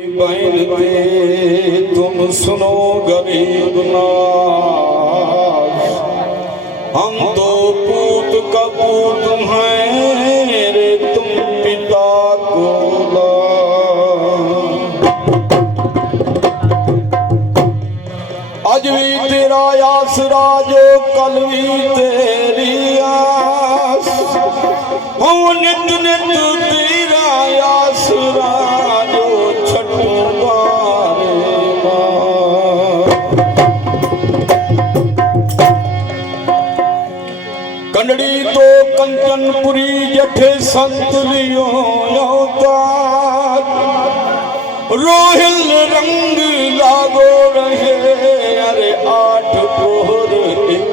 बैनते तुम सुनो गरीब नाज, हम तो पूत का पूत हैं रे तुम पिता को आज भी तेरा आसरा जो कल भी तेरी आस, हम नित नित तेरा आसरा जो छठों बारे कंडड़ी तो कंचनपुरी जठे संत लियो अवतार, रोहिल रंग लागो रहे अरे आठ पोहर एक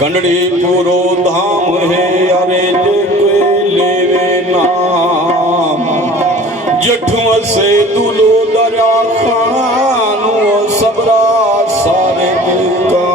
कंडड़ी पूरो धाम है अरे जे कोई लेवे नाम, जठुआ से दुलो दरिया खान वो सबरा सारे काम।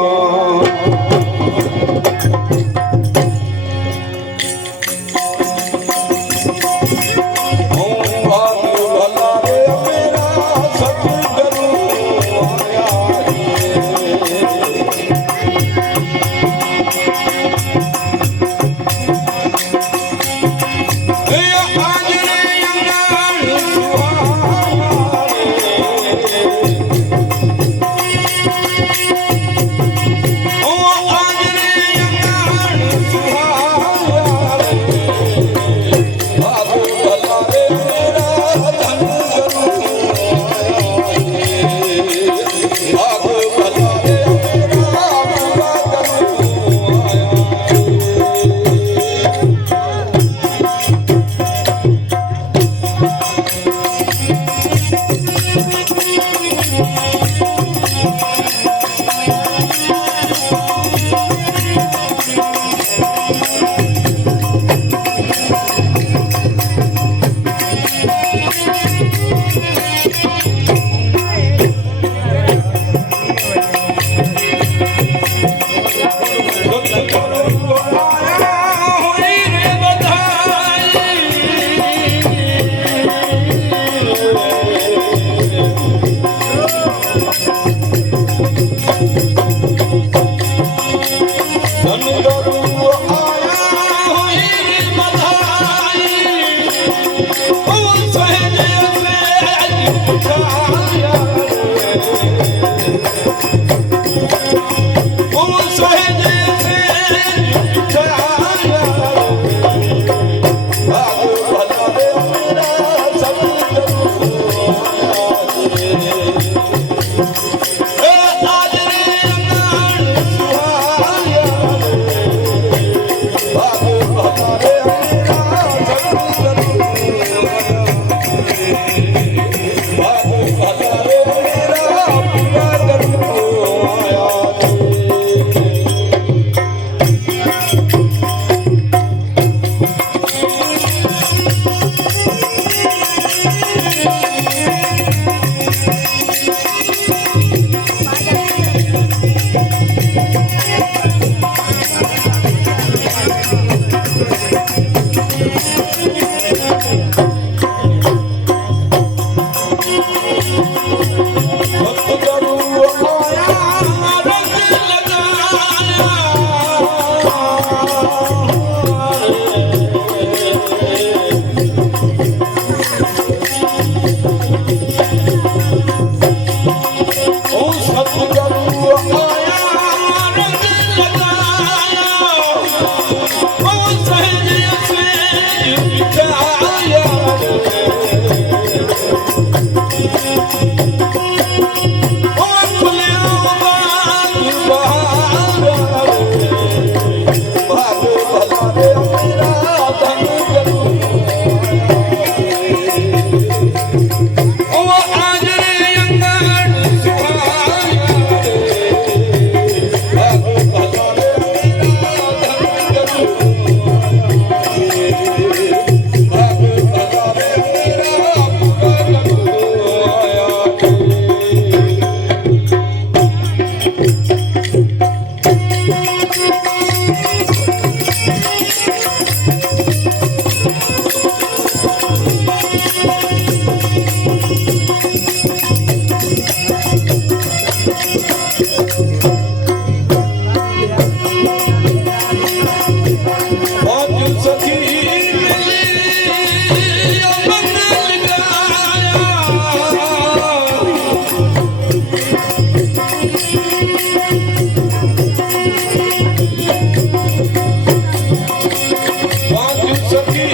सखी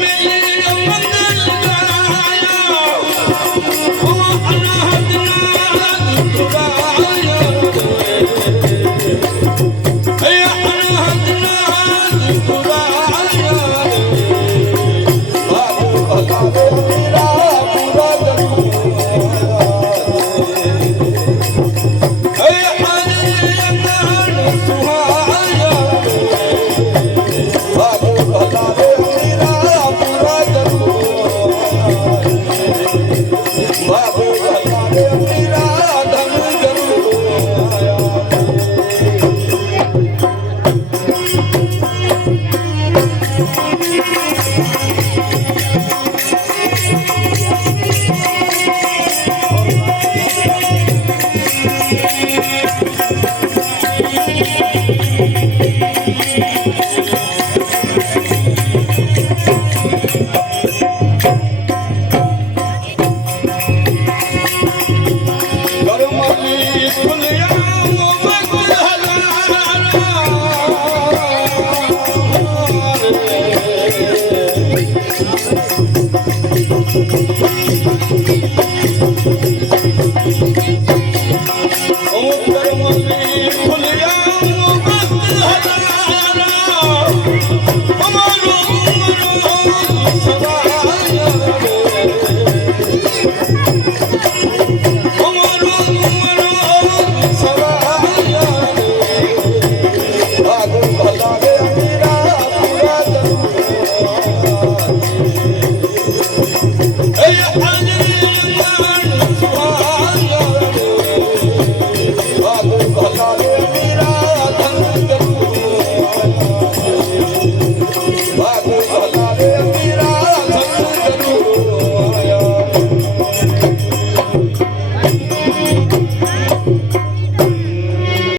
मेरे मंगल गाया ओ अनाहत नाथ गाया हे अनाहत नाथ गाया बाबू भला मेरा पूरा